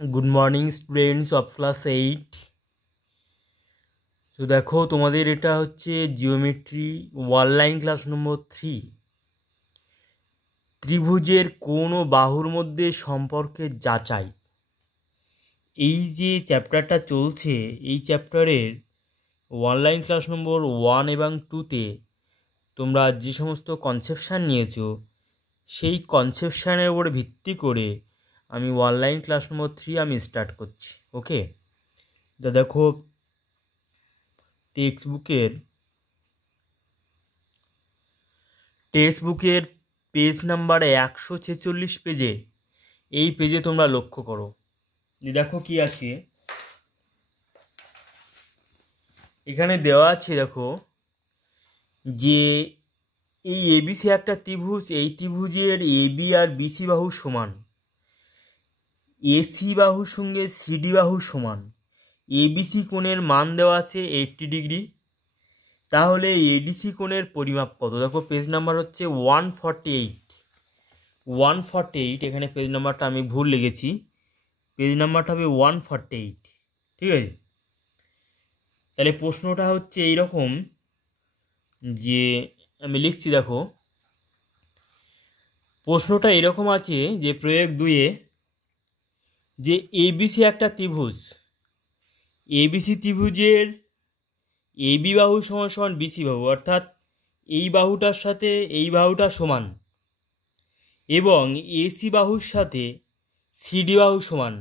Good morning students of class 8। তো দেখো তোমাদের এটা হচ্ছে জিওমেট্রি অনলাইন ক্লাস নম্বর 3। ত্রিভুজের কোণ ও বাহুর মধ্যে সম্পর্কের যাচাই, এই যে চ্যাপ্টারটা চলছে, এই চ্যাপ্টারের অনলাইন ক্লাস নম্বর 1 এবং 2তে তোমরা যে সমস্ত কনসেপশান নিয়েছো সেই কনসেপশানের উপরে ভিত্তি করে আমি অনলাইন ক্লাস নম্বর 3 আমি স্টার্ট করছি। ওকে, তো দেখো টেক্সট বুকের পেজ নাম্বার 146 পেজে, এই পেজে তোমরা লক্ষ্য করো যে দেখো কি আছে এখানে দেওয়া আছে। দেখো যে এই এবিসি একটা ত্রিভুজ, এই ত্রিভুজের এবি আর বিসি বাহু সমান, এসি বাহুর সঙ্গে সিডি বাহু সমান, এবিসি কোণের মান দেওয়া আছে 80 ডিগ্রি। তাহলে এডিসি কোণের পরিমাপ কত? দেখো পেজ নাম্বার হচ্ছে 148। এখানে পেজ নাম্বারটা আমি ভুল লিখেছি, পেজ নাম্বারটা হবে 148। ঠিক আছে, তাহলে প্রশ্নটা হচ্ছে এইরকম যে আমি লিখছি, দেখো প্রশ্নটা এরকম আছে যে প্রয়োগ 2-এ যে এবিসি একটা ত্রিভুজ, এবিসি ত্রিভুজের এবি বাহু সমান সমান বিসি বাহু, অর্থাৎ এই বাহুটার সাথে এই বাহুটা সমান, এবং এসি বাহুর সাথে সিডি বাহু সমান।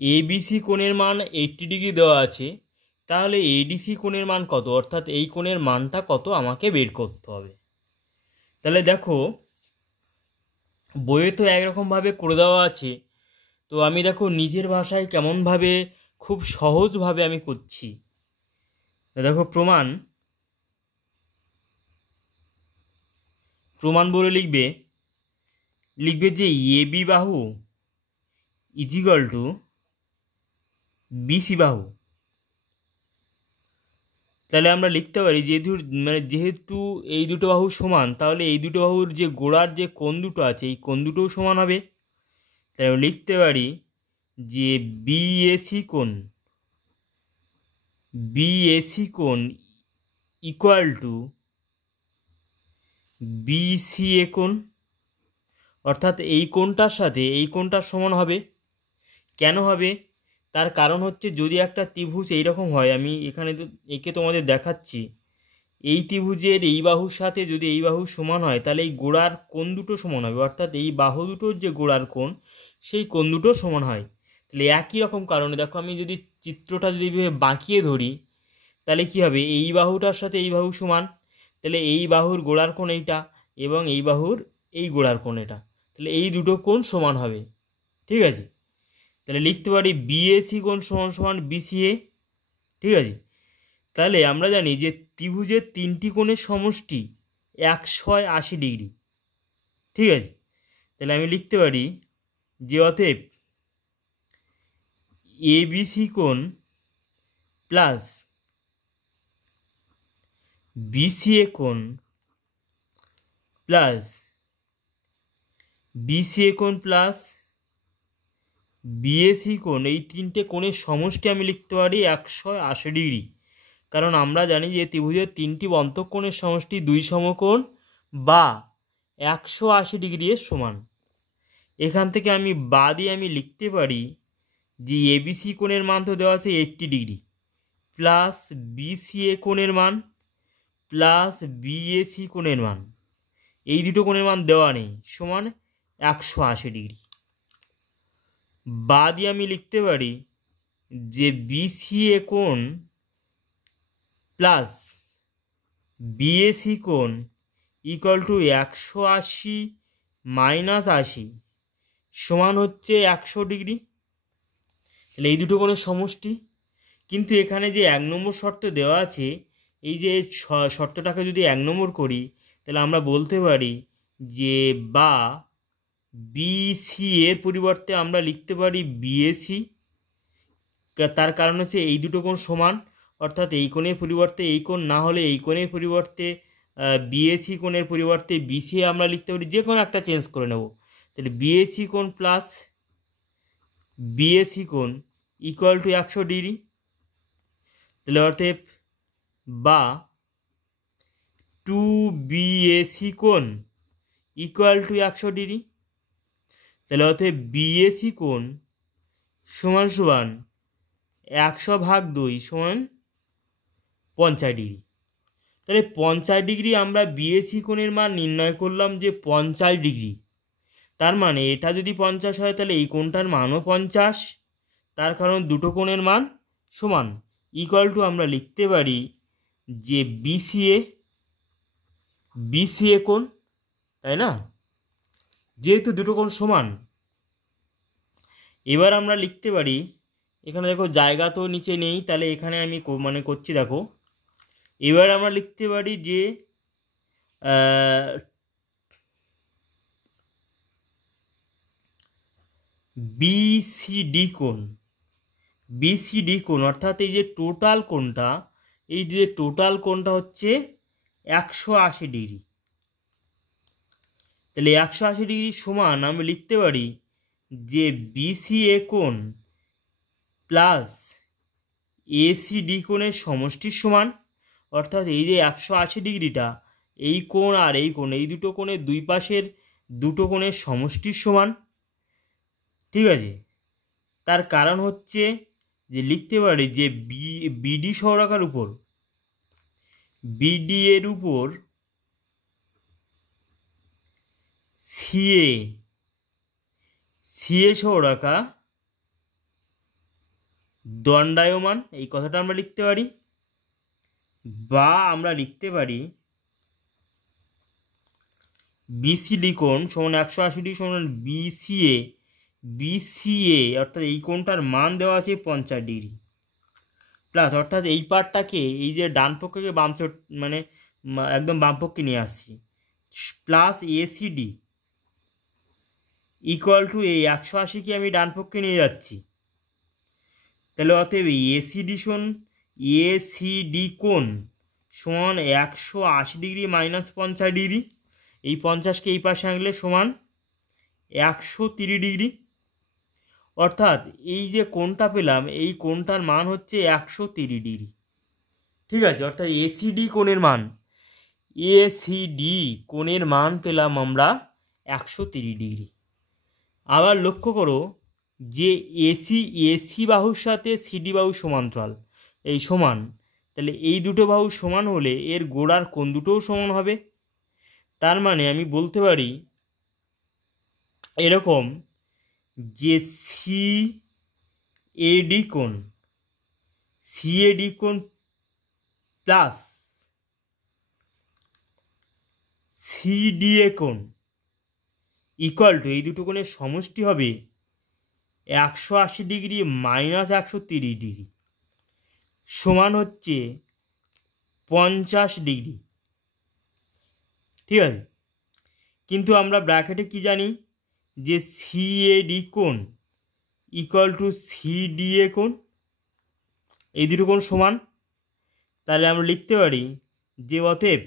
এবিসি কোণের মান 80 ডিগ্রি দেওয়া আছে, তাহলে এডিসি কোণের মান কত, অর্থাৎ এই কোণের মানটা কত আমাকে বের করতে হবে। তাহলে দেখো বইয়ে তো একরকমভাবে করে দেওয়া আছে, তো আমি দেখো নিজের ভাষায় কেমনভাবে খুব সহজভাবে আমি করছি। দেখো প্রমাণ বলে লিখবে যে এবি বাহু ইজিক্যাল টু বিসি বাহু। তাহলে আমরা লিখতে পারি যেহেতু এই দুটো বাহু সমান, তাহলে এই দুটো বাহুর যে গোড়ার যে কোণ দুটো আছে এই কোণ দুটোও সমান হবে। তাহলে লিখতে পারি যে বিএসি কোণ ইকুয়াল টু বিসিএ কোণ, অর্থাৎ এই কোণটার সাথে এই কোণটার সমান হবে। কেন হবে? তার কারণ হচ্ছে যদি একটা ত্রিভুজ এইরকম হয়, আমি এখানে একে তোমাদের দেখাচ্ছি, এই ত্রিভুজের এই বাহুর সাথে যদি এই বাহু সমান হয় তাহলে এই গোড়ার কোণ দুটো সমান হবে, অর্থাৎ এই বাহু দুটোর যে গোড়ার কোণ সেই কোণ দুটো সমান হয়। তাহলে একই রকম কারণে দেখো আমি যদি চিত্রটা যদি বাঁকিয়ে ধরি তাহলে কি হবে, এই বাহুটার সাথে এই বাহু সমান, তাহলে এই বাহুর গোড়ার কোণ এইটা এবং এই বাহুর এই গোড়ার কোণ এটা, তাহলে এই দুটো কোণ সমান হবে। ঠিক আছে, তাহলে লিখতে পারি বিএসি কোণ সমান সমান বিসিএ। ঠিক আছে, তাহলে আমরা জানি যে ত্রিভুজের তিনটি কোণের সমষ্টি 180 ডিগ্রি। ঠিক আছে, তাহলে আমি লিখতে পারি যে অতএব এবিসি কোণ প্লাস বিসিএ কোণ প্লাস বিএসি কোণ, এই তিনটে কোণের সমষ্টি আমি লিখতে পারি 180 ডিগ্রি। কারণ আমরা জানি যে ত্রিভুজের তিনটি অন্তঃকোণের সমষ্টি 2 সমকোণ বা 180 ডিগ্রি এর সমান। এখান থেকে আমি বাদে আমি লিখতে পারি যে এবিসি কোণের মান তো দেওয়া আছে 80 ডিগ্রি, প্লাস বিসিএ কোণের মান প্লাস বিএসি কোণের মান, এই দুটো কোণের মান দেওয়া নেই, সমান 180 ডিগ্রি। বাদে আমি লিখতে পারি যে বিসিএ কোণ প্লাস বিএসি কোণ ইকুয়াল টু 180 মাইনাস 80 সমান হচ্ছে 100 ডিগ্রি। তাহলে এই দুটো কোণের সমষ্টি। কিন্তু এখানে যে 1 নম্বর শর্ত দেওয়া আছে, এই যে শর্তটাকে যদি 1 নম্বর করি তাহলে আমরা বলতে পারি যে বা বিসি এর পরিবর্তে আমরা লিখতে পারি বিএসি। তার কারণ হচ্ছে এই দুটো কোণ সমান, অর্থাৎ এই কোণের পরিবর্তে এই কোণ না হলে এই কোণের পরিবর্তে বিএসি কোণের পরিবর্তে বিসিএ আমরা লিখতে পারি, যে কোনো একটা চেঞ্জ করে নেব। তাহলে বিএসি কোণ প্লাস বিএসি কোণ ইকুয়াল টু 100 ডিগ্রি। তাহলে অতএব বা 2BAC কোণ ইকুয়াল টু 100 ডিগ্রি। তাহলে অতএব বিএসি কোণ সমান সমান 100/2 সমান 50 ডিগ্রি। তাহলে 50 ডিগ্রি আমরা বিএসি কোণের মান নির্ণয় করলাম যে 50 ডিগ্রি। তার মানে এটা যদি 50 হয় তাহলে এই কোণটার মানও 50, তার কারণ দুটো কোণের মান সমান। ইকুয়াল টু আমরা লিখতে পারি যে বিসিএ কোণ, তাই না, যেহেতু দুটো কোণ সমান। এবার আমরা লিখতে পারি, এখানে দেখো জায়গা তো নিচে নেই, তাহলে এখানে আমি করছি দেখো। এবার আমরা লিখতে পারি যে বিসিডি কোণ অর্থাৎ এই যে টোটাল কোণটা হচ্ছে 180 ডিগ্রি। তাহলে 180 ডিগ্রি সমান আমি লিখতে পারি যে বিসিএ কোণ প্লাস এসিডি কোণের সমষ্টির সমান। অর্থাৎ এই যে 180 ডিগ্রিটা, এই কোণ আর এই কোণ, এই দুটো কোণের দুই পাশের দুটো কোণের সমষ্টির সমান। ঠিক আছে, তার কারণ হচ্ছে যে লিখতে পারি যে বিডি সরলরেখার উপর বিডি এর উপর সিএ সরলরেখা দণ্ডায়মান, এই কথাটা আমরা লিখতে পারি। বা আমরা লিখতে পারি বিসিডি কোণ সমান 180 ডিগ্রি সমান বিসিএ অর্থাৎ এই কোণটার মান দেওয়া আছে 50 ডিগ্রি প্লাস, অর্থাৎ এই পার্টটাকে এই যে ডান পক্ষকে মানে একদম বাম পক্ষে নিয়ে আসছি, প্লাস এসিডি ইকুয়াল টু এই 180কে আমি ডান পক্ষে নিয়ে যাচ্ছি। তাহলে অতএব এসিডি কোণ সমান 180 ডিগ্রি মাইনাস 50 ডিগ্রি, এই 50কে এই পাশে আনলে সমান 130 ডিগ্রি। অর্থাৎ এই যে কোণটা পেলাম, এই কোণটার মান হচ্ছে 130 ডিগ্রি। ঠিক আছে, অর্থাৎ এসিডি কোণের মান পেলাম আমরা 130 ডিগ্রি। আবার লক্ষ্য করো যে এসি বাহুর সাথে সিডি বাহু সমান্তরাল, এই সমান। তাহলে এই দুটো বাহু সমান হলে এর গোড়ার কোণ দুটোও সমান হবে। তার মানে আমি বলতে পারি এরকম যে সিএডি কোণ প্লাস সিডিএ কোণ ইকুয়াল টু এই দুটো কোণের সমষ্টি হবে 180 ডিগ্রি মাইনাস 130 ডিগ্রি সমান হচ্ছে 50 ডিগ্রি। ঠিক আছে, কিন্তু আমরা ব্র্যাকেটে কি জানি যে সিএডি কোণ ইকুয়াল টু সিডিএ কোণ, এই দুটো কোণ সমান। তাহলে আমরা লিখতে পারি যে অতএব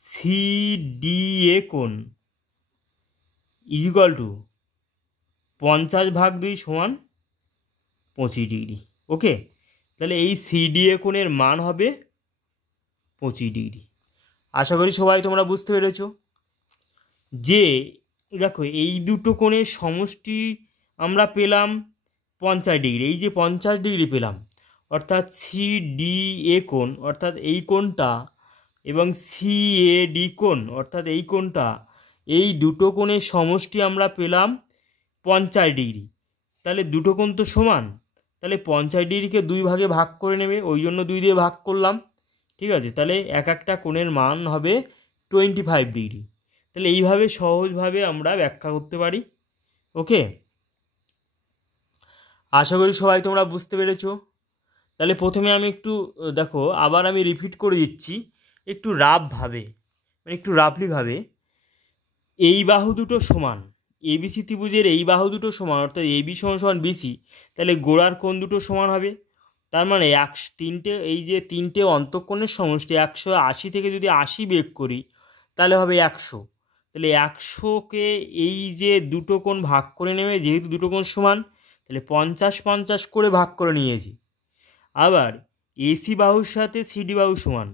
সিডিএ কোণ ইকুয়াল টু 50/2 সমান 25 ডিগ্রি। ওকে, তাহলে এই সিডিএ কোণের মান হবে 25 ডিগ্রি। আশা করি সবাই তোমরা বুঝতে পেরেছো যে দেখো এই দুটো কোণের সমষ্টি আমরা পেলাম 50 ডিগ্রি। এই যে 50 ডিগ্রি পেলাম, অর্থাৎ সিডিএ কোণ অর্থাৎ এই কোণটা এবং সিএডি কোণ অর্থাৎ এই কোণটা, এই দুটো কোণের সমষ্টি আমরা পেলাম 50 ডিগ্রি। তাহলে দুটো কোণ তো সমান, তাহলে 50 ডিগ্রিকে 2 ভাগে ভাগ করে নেবে, ওই জন্য 2 দিয়ে ভাগ করলাম। ঠিক আছে, তাহলে এক একটা কোণের মান হবে 25 ডিগ্রি। তাহলে এইভাবে সহজভাবে আমরা ব্যাখ্যা করতে পারি। ওকে, আশা করি সবাই তোমরা বুঝতে পেরেছো। তাহলে প্রথমে আমি একটু দেখো, আবার আমি রিপিট করে দিচ্ছি একটু রাফলিভাবে। এই বাহু দুটো সমান, এবিসি ত্রিভুজের এই বাহু দুটো সমান, অর্থাৎ এবি সমান বিসি, তাহলে গোড়ার কোণ দুটো সমান হবে। তার মানে এই যে তিনটে অন্তঃকোণের সমষ্টি 180 থেকে যদি 80 বিয়োগ করি তাহলে হবে 100। তাহলে 100কে এই যে দুটো কোণ ভাগ করে নেবে, যেহেতু দুটো কোণ সমান তাহলে 50-50 করে ভাগ করে নিয়েছি। আবার এসি বাহুর সাথে সিডি বাহু সমান,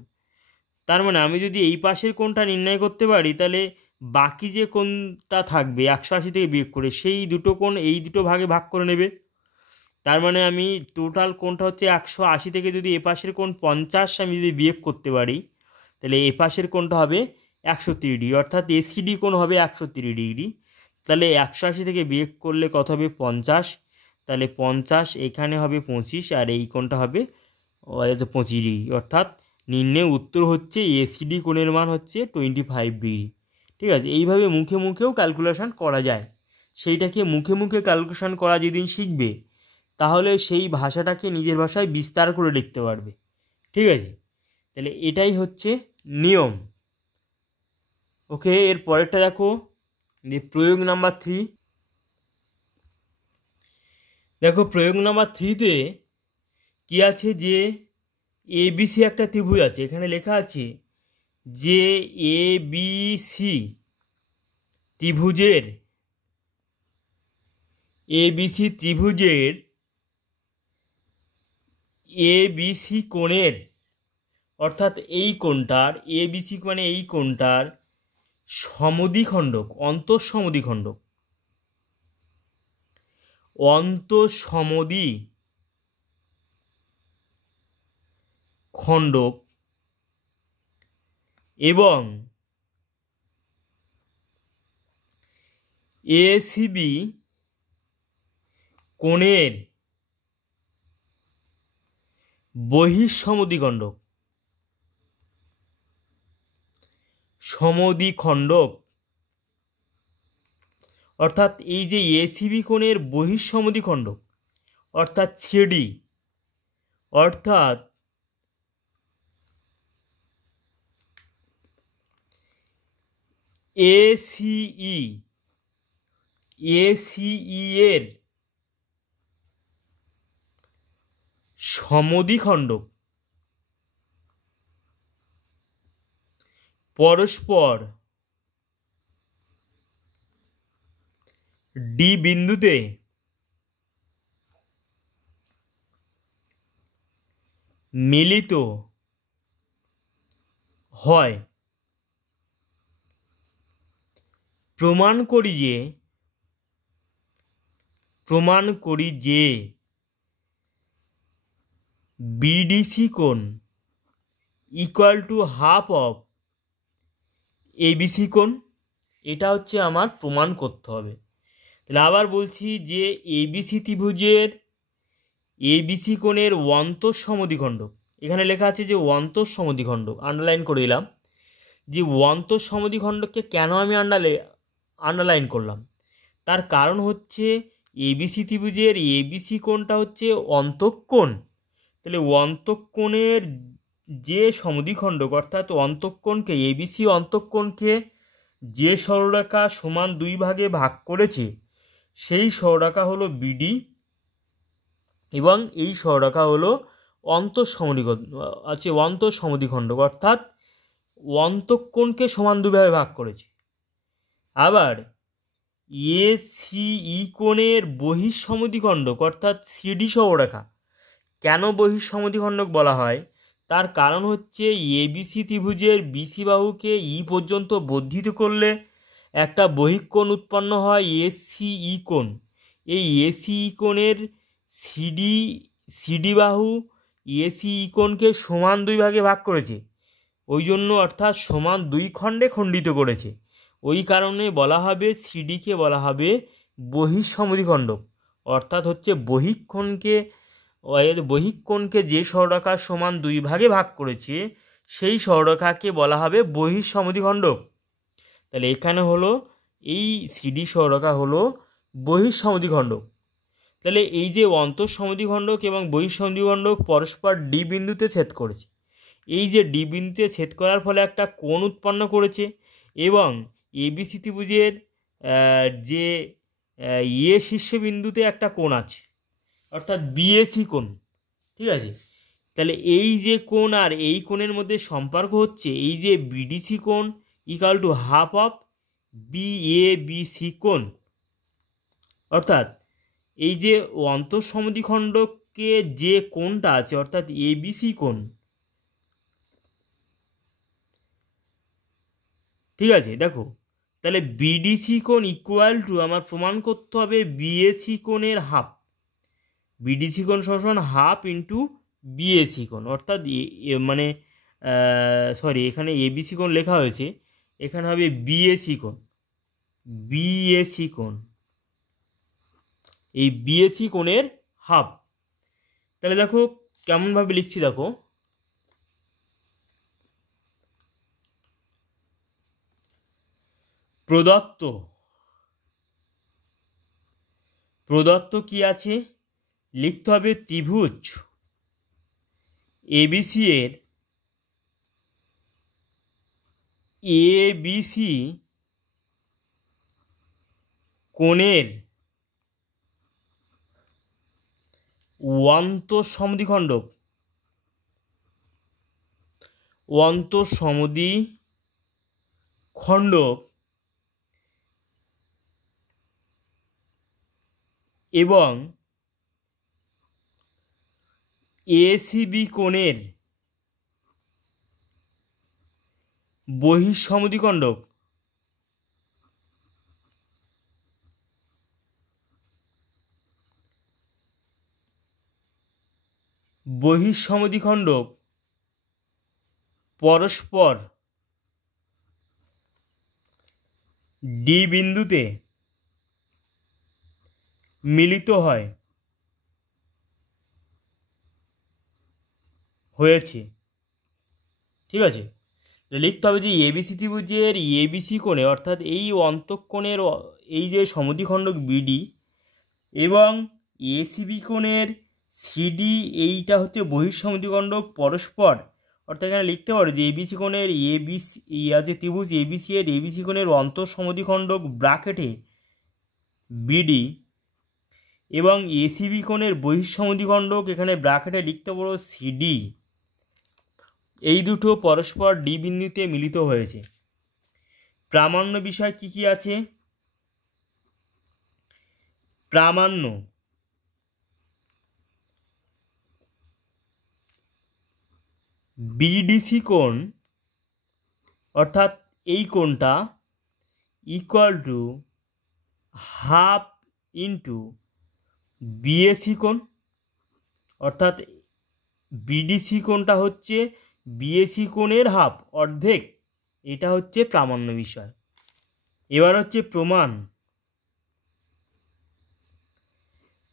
তার মানে আমি যদি এই পাশের কোণটা নির্ণয় করতে পারি তাহলে বাকি যে কোণটা থাকবে 180 থেকে বিয়োগ করে সেই দুটো কোণ এই দুটো ভাগে ভাগ করে নেবে। তার মানে আমি টোটাল কোণটা হচ্ছে 180 থেকে যদি এ পাশের কোণ 50 আমি যদি বিয়োগ করতে পারি তাহলে এ পাশের কোণটা হবে 130 ডিগ্রি, অর্থাৎ এসিডি কোণ হবে 130 ডিগ্রি। তাহলে 180 থেকে বিয়োগ করলে কত হবে 50, তাহলে 50 এখানে হবে 25 আর এই কোণটা হবে 25 ডিগ্রি, অর্থাৎ নির্ণয় উত্তর হচ্ছে এসিডি কোণের মান হচ্ছে 25 ডিগ্রি। ঠিক আছে, এইভাবে মুখে মুখেও ক্যালকুলেশন করা যায়। সেইটাকে মুখে মুখে ক্যালকুলেশন করা যেদিন শিখবে তাহলে সেই ভাষাটাকে নিজের ভাষায় বিস্তার করে লিখতে পারবে। ঠিক আছে, তাহলে এটাই হচ্ছে নিয়ম। ওকে, এর পরেরটা দেখো, যে প্রয়োগ নাম্বার 3। দেখো প্রয়োগ নাম্বার 3-তে কী আছে, যে এবিসি একটা ত্রিভুজ আছে। এখানে লেখা আছে যে এবিসি ত্রিভুজের এবিসি কোণের, অর্থাৎ এই কোণটার এবিসি মানে এই কোণটার সমদ্বিখণ্ডক, অন্তঃসমদ্বিখণ্ডক এবং এসিবি কোণের বহিঃসমদ্বিখণ্ডক অর্থাৎ এই যে এসিবি কোণের বহিঃসমদ্বিখণ্ডক অর্থাৎ সিডি, অর্থাৎ এসিই এর সমদ্বিখণ্ডক পরস্পর ডি বিন্দুতে মিলিত হয়। প্রমাণ করি যে বিডিসি কোণ equal to half of ABC কোণ। এটা হচ্ছে আমার প্রমাণ করতে হবে। তাহলে আবার বলছি যে এবিসি ত্রিভুজের এবিসি কোণের অন্তঃসমদ্বিখণ্ডক, এখানে লেখা আছে যে অন্তঃসমদ্বিখণ্ডক, আন্ডারলাইন করে দিলাম। যে অন্তঃসমদ্বিখণ্ডককে কেন আমি আন্ডারলাইন করলাম, তার কারণ হচ্ছে এবিসি ত্রিভুজের এবিসি কোণটা হচ্ছে অন্তঃকোণ। তাহলে অন্তঃকোণের যে সমদ্বিখণ্ডক, অর্থাৎ অন্তঃকোণকে এবিসি অন্তঃকোণকে যে সরলরেখা সমান 2 ভাগে ভাগ করেছে সেই সরলরেখা হলো বিডি, এবং এই সরলরেখা হলো অন্তঃসমদ্বিখণ্ডক, অর্থাৎ অন্তঃকোণকে সমান 2 ভাগে ভাগ করেছে। আবার এসিই কোণের বহিঃসমদ্বিখণ্ডক অর্থাৎ সিডি সরলরেখা কেন বহিঃসমদ্বিখণ্ডক বলা হয়, তার কারণ হচ্ছে এবিসি ত্রিভুজের বিসি বাহুকে ই পর্যন্ত বর্ধিত করলে একটা বহিঃকোণ উৎপন্ন হয় এসিই কোণ। এই এসিই কোণের সিডি বাহু এসিই কোণকে সমান 2 ভাগে ভাগ করেছে, ওই জন্য অর্থাৎ সমান 2 খণ্ডে খণ্ডিত করেছে। ওই কারণে বলা হবে সিডিকে বলা হবে বহিঃসমদ্বিখণ্ডক, অর্থাৎ হচ্ছে বহিঃকোণকে যে সরলরেখা সমান 2 ভাগে ভাগ করেছে সেই সরলরেখাকে বলা হবে বহিঃসমদ্বিখণ্ডক। তাহলে এখানে হলো এই সিডি সরলরেখা হলো বহিঃসমদ্বিখণ্ডক। তাহলে এই যে অন্তঃসমদ্বিখণ্ডক এবং বহিঃসমদ্বিখণ্ডক পরস্পর ডি বিন্দুতে ছেদ করেছে, এই যে ডি বিন্দুতে ছেদ করার ফলে একটা কোণ উৎপন্ন করেছে, এবং এবিসি ত্রিভুজের যে শীর্ষবিন্দুতে একটা কোণ আছে অর্থাৎ বিএসি কোণ। ঠিক আছে, তাহলে এই যে কোণ আর এই কোণের মধ্যে সম্পর্ক হচ্ছে এই যে বিডিসি কোণ ইকুয়াল টু হাফ অফ বিএবিসি কোণ। অর্থাৎ এই যে অন্তঃসমদ্বিখণ্ডকে যে কোণটা আছে অর্থাৎ এবিসি কোণ, ঠিক আছে। দেখো তাহলে বিডিসি কোণ ইকুয়াল টু আমার প্রমাণ করতে হবে বিএসি কোণের হাফ। বিডিসি কোণ সমান হাফ ইন্টু বিএসি কোণ, অর্থাৎ মানে সরি এখানে এবিসি কোণ লেখা হয়েছে, এখানে হবে বিএসি কোণ। বিএসি কোণ, এই বিএসি কোণের হাফ। তাহলে দেখো কেমনভাবে লিখছি, দেখো প্রদত্ত প্রদত্ত কি আছে, লিখতে হবে ত্রিভুজ এবিসি এর এবিসি কোণের অন্তঃসমদ্বিখণ্ডক এবং এসিবি কোণের বহিঃসমদ্বিখণ্ডক পরস্পর ডি বিন্দুতে মিলিত হয়েছে, ঠিক আছে। লিখতে হবে যে এবিসি ত্রিভুজের এবিসি কোণে অর্থাৎ এই অন্তঃকোণের এই যে সমদ্বিখণ্ডক বিডি এবং এসিবি কোণের সিডি, এইটা হচ্ছে বহিঃসমদ্বিখণ্ডক পরস্পর, অর্থাৎ এখানে লিখতে পারো যে এবিসি কোণের এবিসি আছে ত্রিভুজ এবিসি এর এবিসি কোণের অন্তঃসমদ্বিখণ্ডক ব্র্যাকেটে বিডি এবং এসিবি কোণের বহিঃসমদ্বিখণ্ডক এখানে ব্র্যাকেটে লিখতে পারো সিডি, এই দুটো পরস্পর ডি বিন্দুতে মিলিত হয়েছে। প্রামাণ্য বিষয় কি কি আছে, প্রামাণ্য বিডিসি কোণ অর্থাৎ এই কোণটা equal to half into BAC কোণ, অর্থাৎ বিডিসি কোণটা হচ্ছে বিএসি কোণের হাফ, অর্ধেক। এটা হচ্ছে প্রামাণ্য বিষয়। এবার হচ্ছে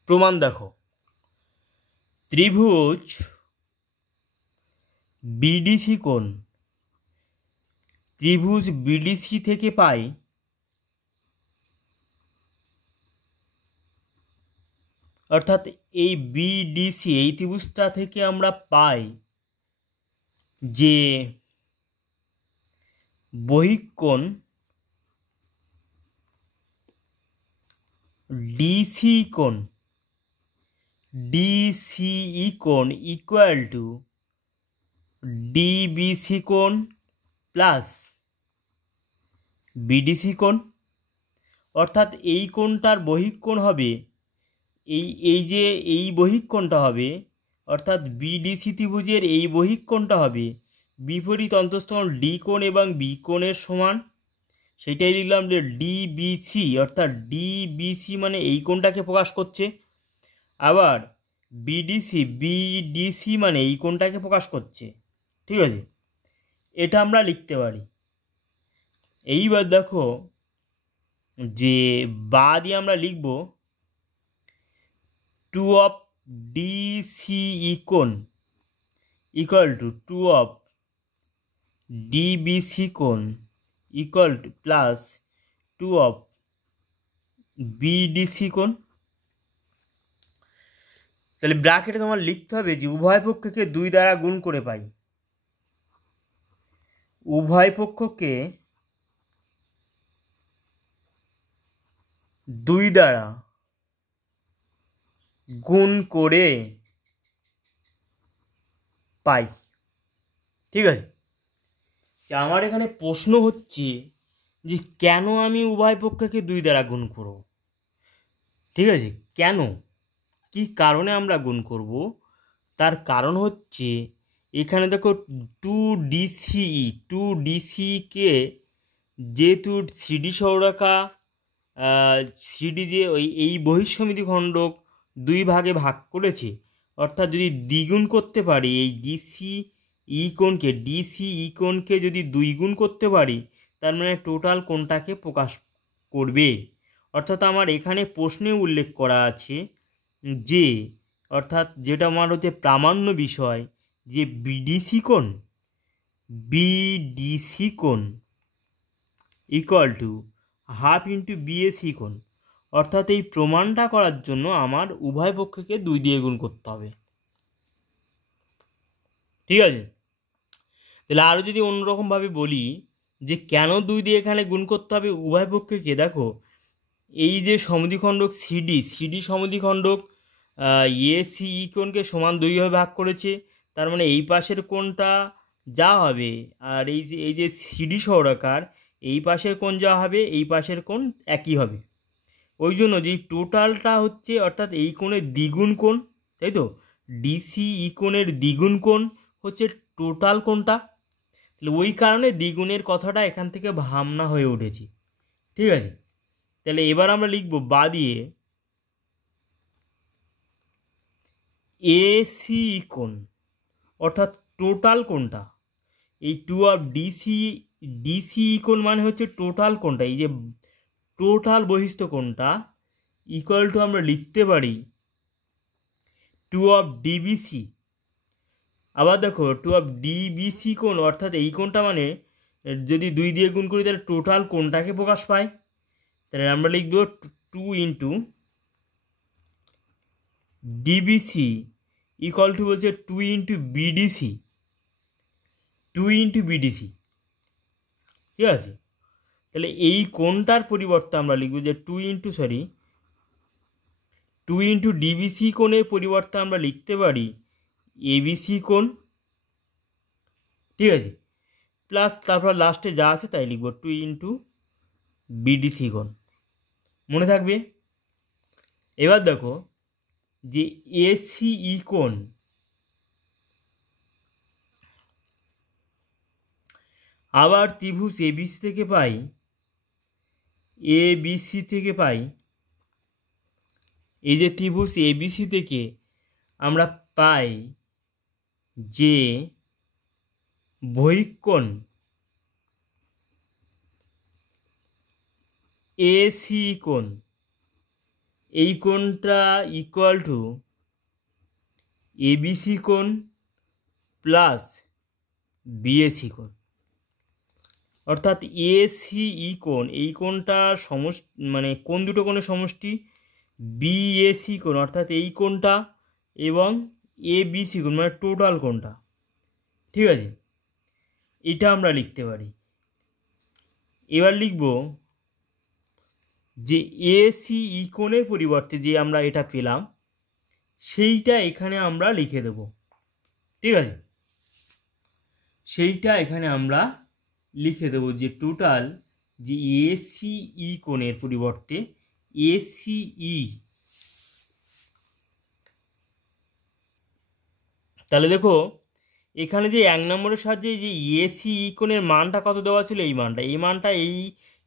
প্রমাণ দেখো ত্রিভুজ বিডিসি কোণ ত্রিভুজ বিডিসি থেকে পাই অর্থাৎ এই বিডিসি এই ত্রিভুজটা থেকে আমরা পাই যে বহিঃকোণ ডিসিই কোণ ইকুয়াল টু ডিবিসি কোণ প্লাস বিডিসি কোণ, অর্থাৎ এই কোণটার বহিঃকোণ হবে এই বহিঃকোণটা হবে, অর্থাৎ বিডিসি ত্রিভুজের এই বহিঃকোণটা হবে বিপরীত অন্তঃস্থ ডি কোণ এবং বি কোণের সমান, সেটাই লিখলাম যে ডিবিসি, অর্থাৎ ডিবিসি মানে এই কোণটাকে প্রকাশ করছে, আবার বিডিসি মানে এই কোণটাকে প্রকাশ করছে, ঠিক আছে। এটা আমরা লিখতে পারি। এইবার দেখো যে বা দিয়ে আমরা লিখব 2 of DCE কোণ ইকুয়াল টু 2 of DBC কোণ equal to plus 2 of BDC কোণ। তাহলে ব্র্যাকেটে তোমার লিখতে হবে যে উভয় পক্ষকে 2 দ্বারা গুণ করে পাই, উভয় পক্ষকে 2 দ্বারা গুণ করে পাই, ঠিক আছে। আমার এখানে প্রশ্ন হচ্ছে যে কেন আমি উভয় পক্ষকে 2 দ্বারা গুণ করব। ঠিক আছে, কেন, কি কারণে আমরা গুণ করব? তার কারণ হচ্ছে এখানে দেখো 2DCE কে যেহেতু সিডি সরলরেখা সিডি যে এই বহিঃসমিতি খণ্ডক 2 ভাগে ভাগ করেছে, অর্থাৎ যদি দ্বিগুণ করতে পারি এই ডিসিই কোণকে যদি 2 গুণ করতে পারি, তার মানে টোটাল কোণটাকে প্রকাশ করবে। অর্থাৎ আমার এখানে প্রশ্নে উল্লেখ করা আছে যে, অর্থাৎ যেটা আমার হচ্ছে প্রামাণ্য বিষয়, যে বিডিসি কোণ equal to half into BAC কোণ। অর্থাৎ এই প্রমাণটা করার জন্য আমার উভয় পক্ষকে 2 দিয়ে গুণ করতে হবে। ঠিক আছে, তাহলে আরও যদি অন্যরকমভাবে বলি যে কেন 2 দিয়ে এখানে গুণ করতে হবে উভয় পক্ষকে, দেখো এই যে সমদ্বিখণ্ডক সিডি সমদ্বিখণ্ডক এসিই কোণকে সমান 2 ভাবে ভাগ করেছে, তার মানে এই পাশের কোণটা যা হবে আর এই যে সিডি সরলরেখার এই পাশের কোণ যা হবে এই পাশের কোণ একই হবে। ওই জন্য যে টোটালটা হচ্ছে, অর্থাৎ এই কোণের দ্বিগুণ কোণ, তাই তো, ডিসিই কোণের দ্বিগুণ কোণ হচ্ছে টোটাল কোণটা। তাহলে ওই কারণে দ্বিগুণের কথাটা এখান থেকে ভাবনা হয়ে উঠেছে। ঠিক আছে, তাহলে এবার আমরা লিখব বা দিয়ে এসি কোণ, অর্থাৎ টোটাল কোণটা, এই 2 কোণ মানে হচ্ছে টোটাল কোণটা, এই যে টোটাল বহিস্থ কোণটা ইকুয়াল টু আমরা লিখতে পারি 2 আবার দেখো 2 কোণ, অর্থাৎ এই কোণটা মানে যদি 2 দিয়ে গুণ করি তাহলে টোটাল কোণটাকে প্রকাশ পায়। তাহলে আমরা লিখব 2 ইন্টু ডিবিসি ইকুয়াল টু বলছে 2 ইন্টু বিডিসি। ঠিক আছে, তাহলে এই কোণটার পরিবর্তে আমরা লিখব যে 2 ইন্টু ডিবিসি কোণের পরিবর্তে আমরা লিখতে পারি এবিসি কোণ। ঠিক আছে, প্লাস তারপর লাস্টে যা আছে তাই লিখব 2 ইন্টু বিডিসি কোণ। মনে থাকবে। এবার দেখো যে এসিই কোণ, আবার ত্রিভুজ এবিসি থেকে পাই এই যে ত্রিভুজ এবিসি থেকে আমরা পাই যে বহিঃকোণ এসি কোণ, এই কোণটা ইকুয়াল টু এবিসি কোণ প্লাস বিএসি কোণ। অর্থাৎ এসিই কোণ, এই কোণটা মানে কোণ দুটো কোণের সমষ্টি, বিএসি কোণ অর্থাৎ এই কোণটা, এবং এবিসি কোণ মানে টোটাল কোণটা। ঠিক আছে, এটা আমরা লিখতে পারি। এবার লিখব যে এসিই কোণের পরিবর্তে যে আমরা এটা পেলাম সেইটা এখানে আমরা লিখে দেব। ঠিক আছে, সেইটা এখানে আমরা লিখে দেব যে টোটাল যে এসিই কোণের পরিবর্তে এসিই। তাহলে দেখো এখানে যে 1 নম্বরের সাহায্যে যে এসিই কোণের মানটা কত দেওয়া ছিল, এই মানটা এই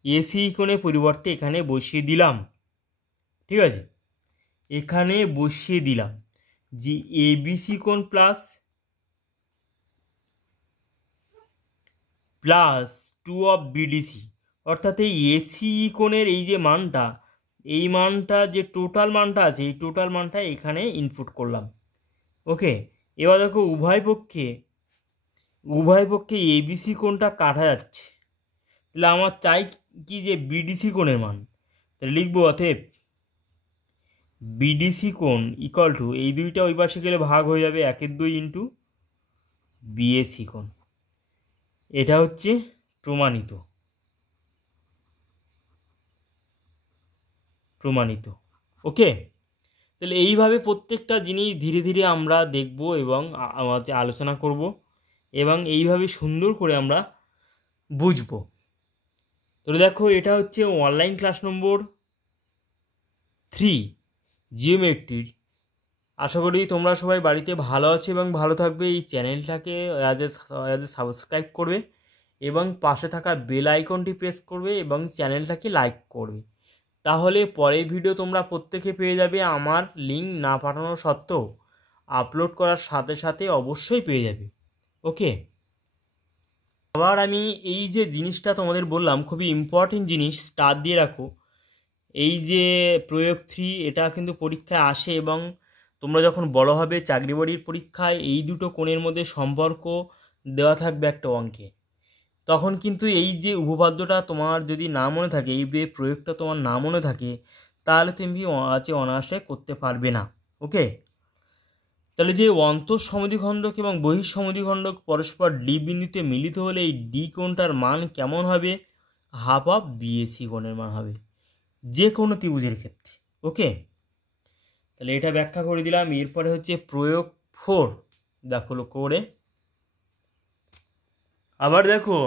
এসিই কোণের পরিবর্তে এখানে বসিয়ে দিলাম। ঠিক আছে, এখানে বসিয়ে দিলাম যে এবিসি কোণ প্লাস 2 অফ বিডিসি, অর্থাৎ এই এসিই কোণের এই যে মানটা, এই মানটা যে টোটাল মানটা আছে এই টোটাল মানটা এখানে ইনপুট করলাম। ওকে, এবার দেখো উভয় পক্ষে এবিসি কোণটা কাটা যাচ্ছে, তাহলে আমার চাই কি যে বিডিসি কোণের মান। তাহলে লিখবো অতএব বিডিসি কোণ ইকুয়াল টু এই দুইটা ওই পাশে গেলে ভাগ হয়ে যাবে 1/2 ইন্টু বিএসি কোণ। এটা হচ্ছে প্রমাণিত। ওকে, তাহলে এইভাবে প্রত্যেকটা জিনিস ধীরে ধীরে আমরা দেখব এবং আলোচনা করব এবং এইভাবে সুন্দর করে আমরা বুঝব। তো দেখো এটা হচ্ছে অনলাইন ক্লাস নম্বর 3 জিওমেট্রির। আশা করি তোমরা সবাই বাড়িতে ভালো আছো এবং ভালো থাকবে। এই চ্যানেলটাকে অ্যাজ এ সাবস্ক্রাইব করবে এবং পাশে থাকা বেল আইকনটি প্রেস করবে এবং চ্যানেলটাকে লাইক করবে, তাহলে পরের ভিডিও তোমরা প্রত্যেকে পেয়ে যাবে। আমার লিঙ্ক না পাঠানো সত্ত্বেও আপলোড করার সাথে সাথে অবশ্যই পেয়ে যাবে। ওকে, আবার আমি এই যে জিনিসটা তোমাদের বললাম খুবই ইম্পর্টেন্ট জিনিস, স্টার দিয়ে রাখো। এই যে প্রয়োগ 3 এটা কিন্তু পরীক্ষায় আসে এবং তোমরা যখন বড় হবে চাকরি বাড়ির পরীক্ষায় এই দুটো কোণের মধ্যে সম্পর্ক দেওয়া থাকবে একটা অঙ্কে, তখন কিন্তু এই যে উপপাদ্যটা তোমার যদি না মনে থাকে, এই যে প্রয়োগটা তোমার না মনে থাকে, তাহলে তুমি অনায়াসে করতে পারবে না। ওকে, তাহলে যে অন্তঃসমদ্বিখণ্ডক এবং বহিঃসমদ্বিখণ্ডক পরস্পর ডি বিন্দুতে মিলিত হলে এই ডি কোণটার মান কেমন হবে? হাফ অফ বিএসি কোণের মান হবে যে কোনো ত্রিভুজের ক্ষেত্রে। ওকে, তাহলে এটা ব্যাখ্যা করে দিলাম। এরপরে হচ্ছে প্রয়োগ 4, দেখো লক্ষ্য করে। আবার দেখো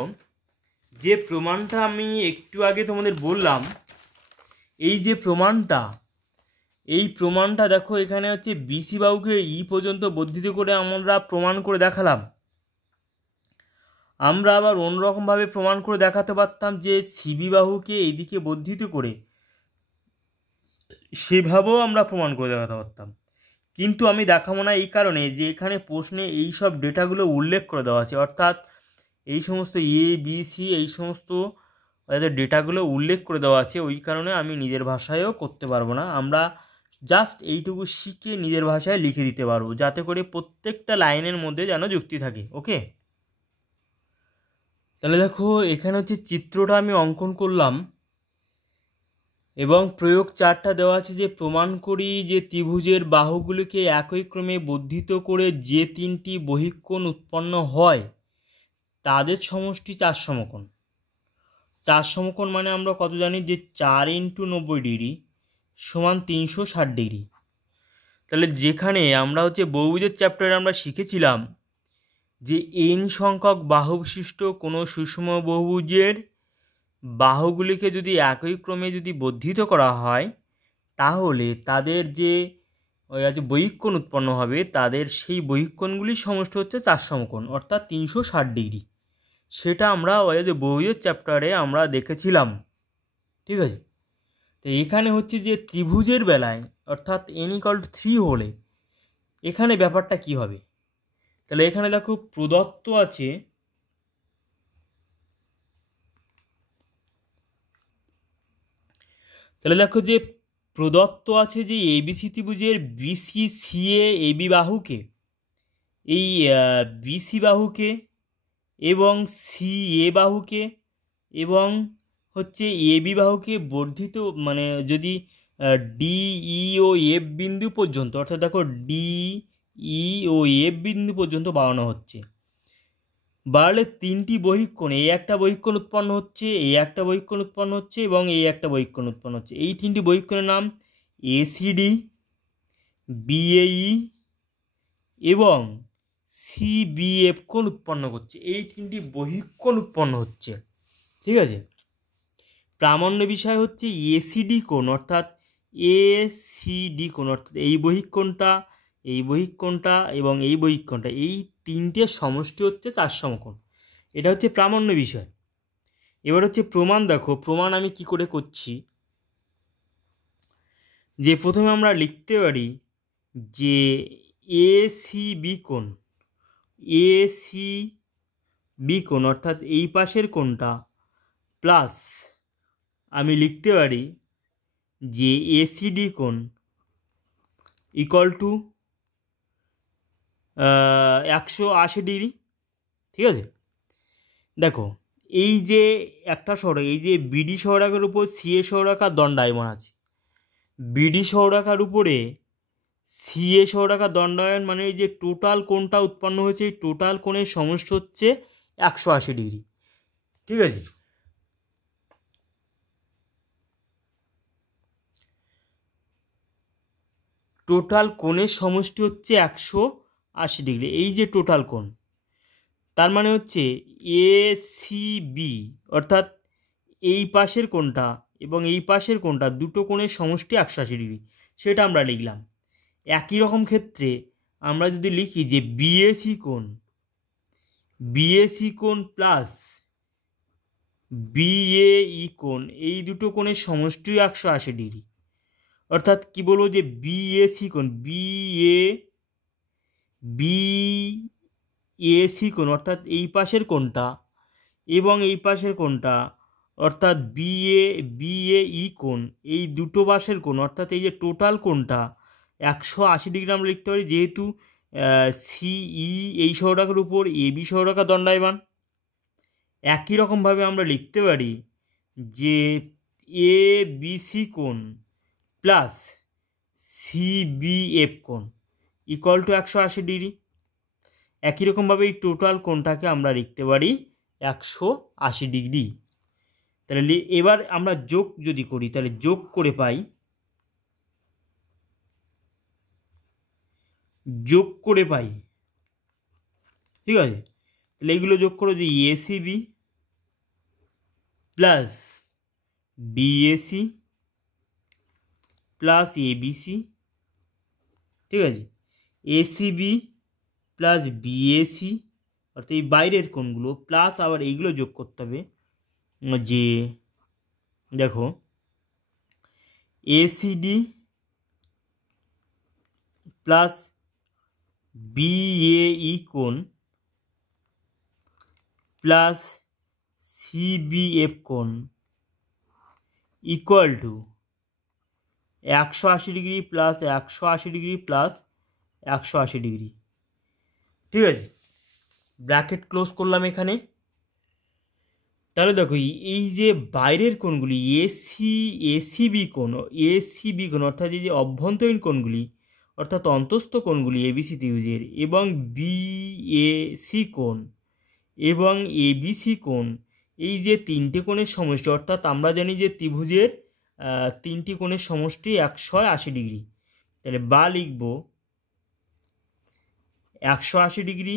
যে প্রমাণটা আমি একটু আগে তোমাদের বললাম, এই যে প্রমাণটা দেখো এখানে হচ্ছে বিসি বাহুকে ই পর্যন্ত বর্ধিত করে আমরা প্রমাণ করে দেখালাম। আমরা আবার অন্যরকমভাবে প্রমাণ করে দেখাতে পারতাম যে সিবি বাহুকে এইদিকে বর্ধিত করে, সেভাবেও আমরা প্রমাণ করে দেখাতে পারতাম, কিন্তু আমি দেখাবো না এই কারণে যে এখানে প্রশ্নে এই সব ডেটাগুলো উল্লেখ করে দেওয়া আছে, অর্থাৎ এই সমস্ত এ বি সি এই সমস্ত ডেটাগুলো উল্লেখ করে দেওয়া আছে। ওই কারণে আমি নিজের ভাষায়ও করতে পারবো না, আমরা জাস্ট এইটুকু শিখে নিজের ভাষায় লিখে দিতে পারবো, যাতে করে প্রত্যেকটা লাইনের মধ্যে যেন যুক্তি থাকে। ওকে, তাহলে দেখো এখানে হচ্ছে চিত্রটা আমি অঙ্কন করলাম এবং প্রয়োগ 4টা দেওয়া আছে যে প্রমাণ করি যে ত্রিভুজের বাহুগুলিকে একই ক্রমে বর্ধিত করে যে 3টি বহিঃকোণ উৎপন্ন হয় তাদের সমষ্টি 4 সমকোণ। 4 সমকোণ মানে আমরা কত জানি যে 4 × 90 ডিগ্রি সমান 360 ডিগ্রি। তাহলে যেখানে আমরা হচ্ছে বহুভুজের চ্যাপ্টারে আমরা শিখেছিলাম যে n সংখ্যক বাহু বিশিষ্ট কোনো সুষম বহুভুজের বাহুগুলিকে যদি একই ক্রমে যদি বর্ধিত করা হয়, তাহলে তাদের যে বহিঃকোণ উৎপন্ন হবে তাদের সেই বহিঃকোণগুলির সমষ্টি হচ্ছে 4 সমকোণ, অর্থাৎ 360 ডিগ্রি। সেটা আমরা বহুভুজের চ্যাপ্টারে আমরা দেখেছিলাম। ঠিক আছে, তো এখানে হচ্ছে যে ত্রিভুজের বেলায় অর্থাৎ n = 3 হলে এখানে ব্যাপারটা কি হবে? তাহলে এখানে দেখো প্রদত্ত আছে যে এবিসি ত্রিভুজের বিসি সিএ এবি বাহুকে, এই বিসি বাহুকে এবং সিএ বাহুকে এবং হচ্ছে এবি বাহুকে বর্ধিত, মানে যদি ডিই ও এফ বিন্দু পর্যন্ত, অর্থাৎ দেখো ডিই ও এফ বিন্দু পর্যন্ত বাড়ানো হচ্ছে। বাড়লে 3টি বহিঃকোণ, এই একটা বহিঃকোণ উৎপন্ন হচ্ছে, এই একটা বহিঃকোণ উৎপন্ন হচ্ছে এবং এই একটা বহিঃকোণ উৎপন্ন হচ্ছে। এই 3টি বহিঃকোণের নাম এসিডি, বিএই এবং সিবিএফ কোণ উৎপন্ন করছে। এই 3টি বহিঃকোণ উৎপন্ন হচ্ছে। ঠিক আছে, প্রামাণ্য বিষয় হচ্ছে এসিডি কোণ, অর্থাৎ এসিডি কোণ, অর্থাৎ এই বহিঃকোণটা এবং এই বহিঃকোণটা, এই 3টের সমষ্টি হচ্ছে 4 সমকোণ। এটা হচ্ছে প্রামাণ্য বিষয়। এবার হচ্ছে প্রমাণ। দেখো প্রমাণ আমি কি করে করছি, যে প্রথমে আমরা লিখতে পারি যে এসিবি কোণ অর্থাৎ এই পাশের কোণটা প্লাস আমি লিখতে পারি যে এসিডি কোণ = 180 ডিগ্রি। ঠিক আছে, দেখো এই যে একটা সরক, এই যে বিডি সরকের উপর সিএ সরকার দণ্ডায়মান আছে, বিডি সরকার উপরে সিএ সরকার দণ্ডায়মান, মানে এই যে টোটাল কোণটা উৎপন্ন হয়েছে, এই টোটাল কোণের সমষ্টি হচ্ছে 180 ডিগ্রি। ঠিক আছে, টোটাল কোণের সমষ্টি হচ্ছে 180 ডিগ্রি। এই যে টোটাল কোণ, তার মানে হচ্ছে এসিবি অর্থাৎ এই পাশের কোণটা এবং এই পাশের কোণটা দুটো কোণের সমষ্টি 180 ডিগ্রি, সেটা আমরা লিখলাম। একই রকম ক্ষেত্রে আমরা যদি লিখি যে বিএসি কোণ প্লাস বিএই কোণ, এই দুটো কোণের সমষ্টি 180 ডিগ্রি। অর্থাৎ কি বলবো যে বিএসি কোণ বিএসি কোণ অর্থাৎ এই পাশের কোণটা এবং এই পাশের কোণটা অর্থাৎ বিএই কোণ, এই দুটো পাশের কোণ অর্থাৎ এই যে টোটাল কোণটা 180 ডিগ্রি আমরা লিখতে পারি, যেহেতু সিই এই সহরেখার উপর এবি সহরেখা দণ্ডায়মান। একই রকমভাবে আমরা লিখতে পারি যে এ বিসি কোণ প্লাস সিবিএফ কোণ ইকুয়াল টু 180 ডিগ্রি। একই রকমভাবে এই টোটাল কোণটাকে আমরা লিখতে পারি 180 ডিগ্রি। তাহলে এবার আমরা যোগ যদি করি তাহলে যোগ করে পাই ঠিক আছে। তাহলে এইগুলো যোগ করো যে ACB plus BAC plus ABC, ঠিক আছে, এসিবি প্লাস বিএসি অর্থাৎ এই বাইরের কোণগুলো প্লাস আবার এইগুলো যোগ করতে হবে যে দেখো এসিডি প্লাস বিএই কোণ প্লাস সিবিএফ কোণ equal to 180 degree plus 180 degree plus 180 degree, ঠিক আছে। ব্র্যাকেট ক্লোজ করলাম এখানে। তাহলে দেখো এই যে বাইরের কোণগুলি এসিবি কোণ অর্থাৎ এই যে অভ্যন্তরীণ কোণগুলি অর্থাৎ অন্তস্থ কোণগুলি এবিসি ত্রিভুজের এবং বিএসি কোণ এবং এবিসি কোণ, এই যে তিনটে কোণের সমষ্টি অর্থাৎ আমরা জানি যে ত্রিভুজের তিনটি কোণের সমষ্টি 180 ডিগ্রি। তাহলে বা লিখব 180 ডিগ্রি,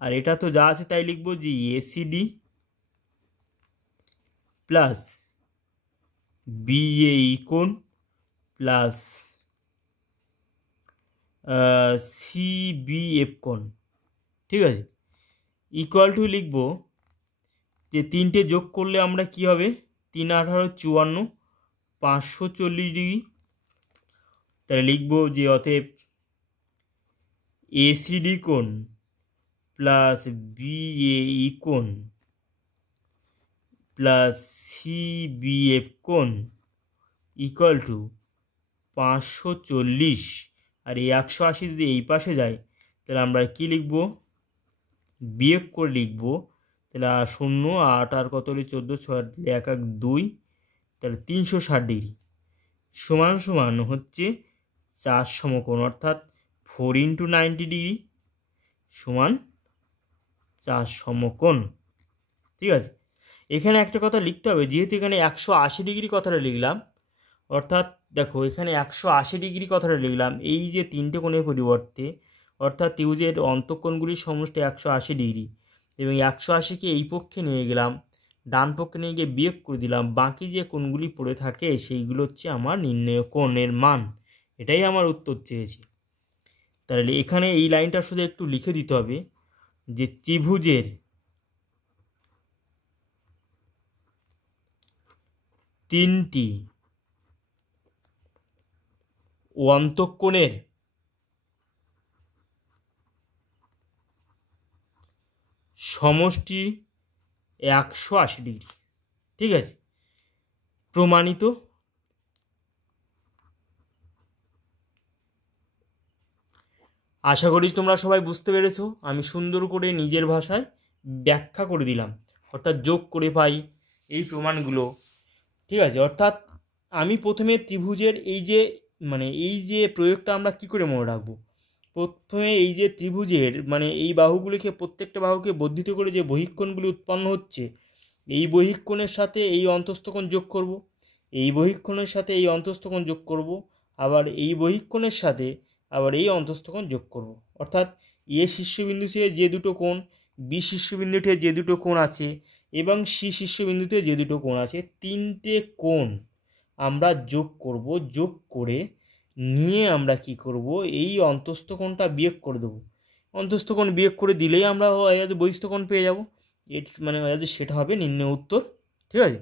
আর এটা তো যা আছে তাই লিখব যে এসিডি প্লাস বিএই কোণ প্লাস সিবিএফ কোণ, ঠিক আছে, ইকুয়াল টু লিখব যে তিনটে যোগ করলে আমরা কি হবে 3 18 54 540 ডিগ্রি। তাহলে লিখব যে অতএব এসিডি কোণ প্লাস বিএই কোণ প্লাস সিবিএফ কোণ ইকুয়াল টু 540, আর এই 180 যদি এই পাশে যায় তাহলে আমরা কি লিখব বিয়োগ করে লিখব। তাহলে 0 8 আর কত হলে 14 6 1 1 2, তাহলে 360 ডিগ্রি সমান সমান হচ্ছে 4 সমকোণ অর্থাৎ 4 × 90 ডিগ্রি সমান 4 সমকোণ, ঠিক আছে। এখানে একটা কথা লিখতে হবে, যেহেতু এখানে 180 ডিগ্রি কথাটা লিখলাম অর্থাৎ দেখো এখানে 180 ডিগ্রি কথাটা লিখলাম এই যে তিনটে কোণের পরিবর্তে অর্থাৎ ত্রিভুজের অন্তঃকোণগুলির সমষ্টি 180 ডিগ্রি এবং 180কে এই পক্ষে নিয়ে গেলাম, ডান পক্ষে নিয়ে গিয়ে বিয়োগ করে দিলাম, বাকি যে কোণগুলি পড়ে থাকে সেইগুলো হচ্ছে আমার নির্ণেয় কোণের মান। এটাই আমার উত্তর চেয়েছে। তাহলে এখানে এই লাইনটা শুধু একটু লিখে দিতে হবে যে ত্রিভুজের তিনটি অন্তঃকোণের সমষ্টি 180 ডিগ্রি, ঠিক আছে, প্রমাণিত। আশা করি তোমরা সবাই বুঝতে পেরেছো। আমি সুন্দর করে নিজের ভাষায় ব্যাখ্যা করে দিলাম, অর্থাৎ যোগ করে পাই এই প্রমাণগুলো, ঠিক আছে। অর্থাৎ আমি প্রথমে ত্রিভুজের এই যে প্রয়োগটা আমরা কি করে মনে রাখবো, প্রথমে এই যে ত্রিভুজের এই বাহুগুলিকে প্রত্যেকটা বাহুকে বর্ধিত করে যে বহিঃকোণগুলি উৎপন্ন হচ্ছে এই বহিঃকোণের সাথে এই অন্তস্থ কোণ যোগ করব, এই বহিঃকোণের সাথে এই অন্তস্থ কোণ যোগ করব, আবার এই বহিঃকোণের সাথে আবার এই অন্তস্থ কোণ যোগ করব। অর্থাৎ এ শীর্ষবিন্দু থেকে যে দুটো কোণ, বি শীর্ষবিন্দু থেকে যে দুটো কোণ আছে এবং সি শীর্ষবিন্দুতে যে দুটো কোণ আছে, তিনটে কোণ আমরা যোগ করব। যোগ করে নিয়ে আমরা কি করব, এই অন্তস্থ কোণটা বিয়োগ করে দেবো। অন্তস্থ কোণ বিয়োগ করে দিলেই আমরা বহিস্থ কোণ পেয়ে যাব। মানে সেটা হবে নির্ণয় উত্তর। ঠিক আছে,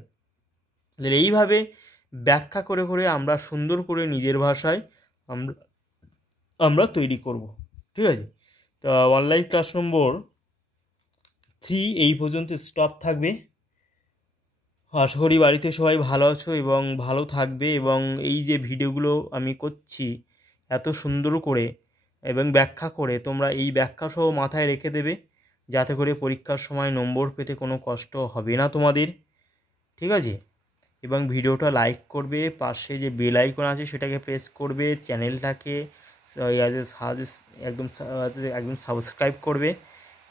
তাহলে এইভাবে ব্যাখ্যা করে করে আমরা সুন্দর করে নিজের ভাষায় আমরা তৈরি করব। ঠিক আছে, তো অনলাইন ক্লাস নম্বর 3 এই পর্যন্ত স্টপ থাকবে। আশা করি বাড়িতে সবাই ভালো আছো এবং ভালো থাকবে, এবং এই যে ভিডিওগুলো আমি করছি এত সুন্দর করে এবং ব্যাখ্যা করে, তোমরা এই ব্যাখ্যা সহ মাথায় রেখে দেবে, যাতে করে পরীক্ষার সময় নম্বর পেতে কোনো কষ্ট হবে না তোমাদের। ঠিক আছে, এবং ভিডিওটা লাইক করবে, পাশে যে বেল আইকন আছে সেটাকে প্রেস করবে, চ্যানেলটাকে একদম সাবস্ক্রাইব করবে,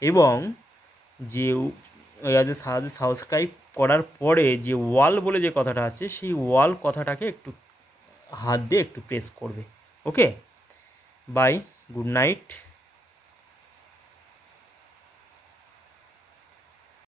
এবং যে সাবস্ক্রাইব করার পরে যে ওয়াল বলে যে কথাটা আছে, সেই ওয়াল কথাটাকে একটু হাত দিয়ে একটু প্রেস করবে। ওকে, বাই, গুড নাইট।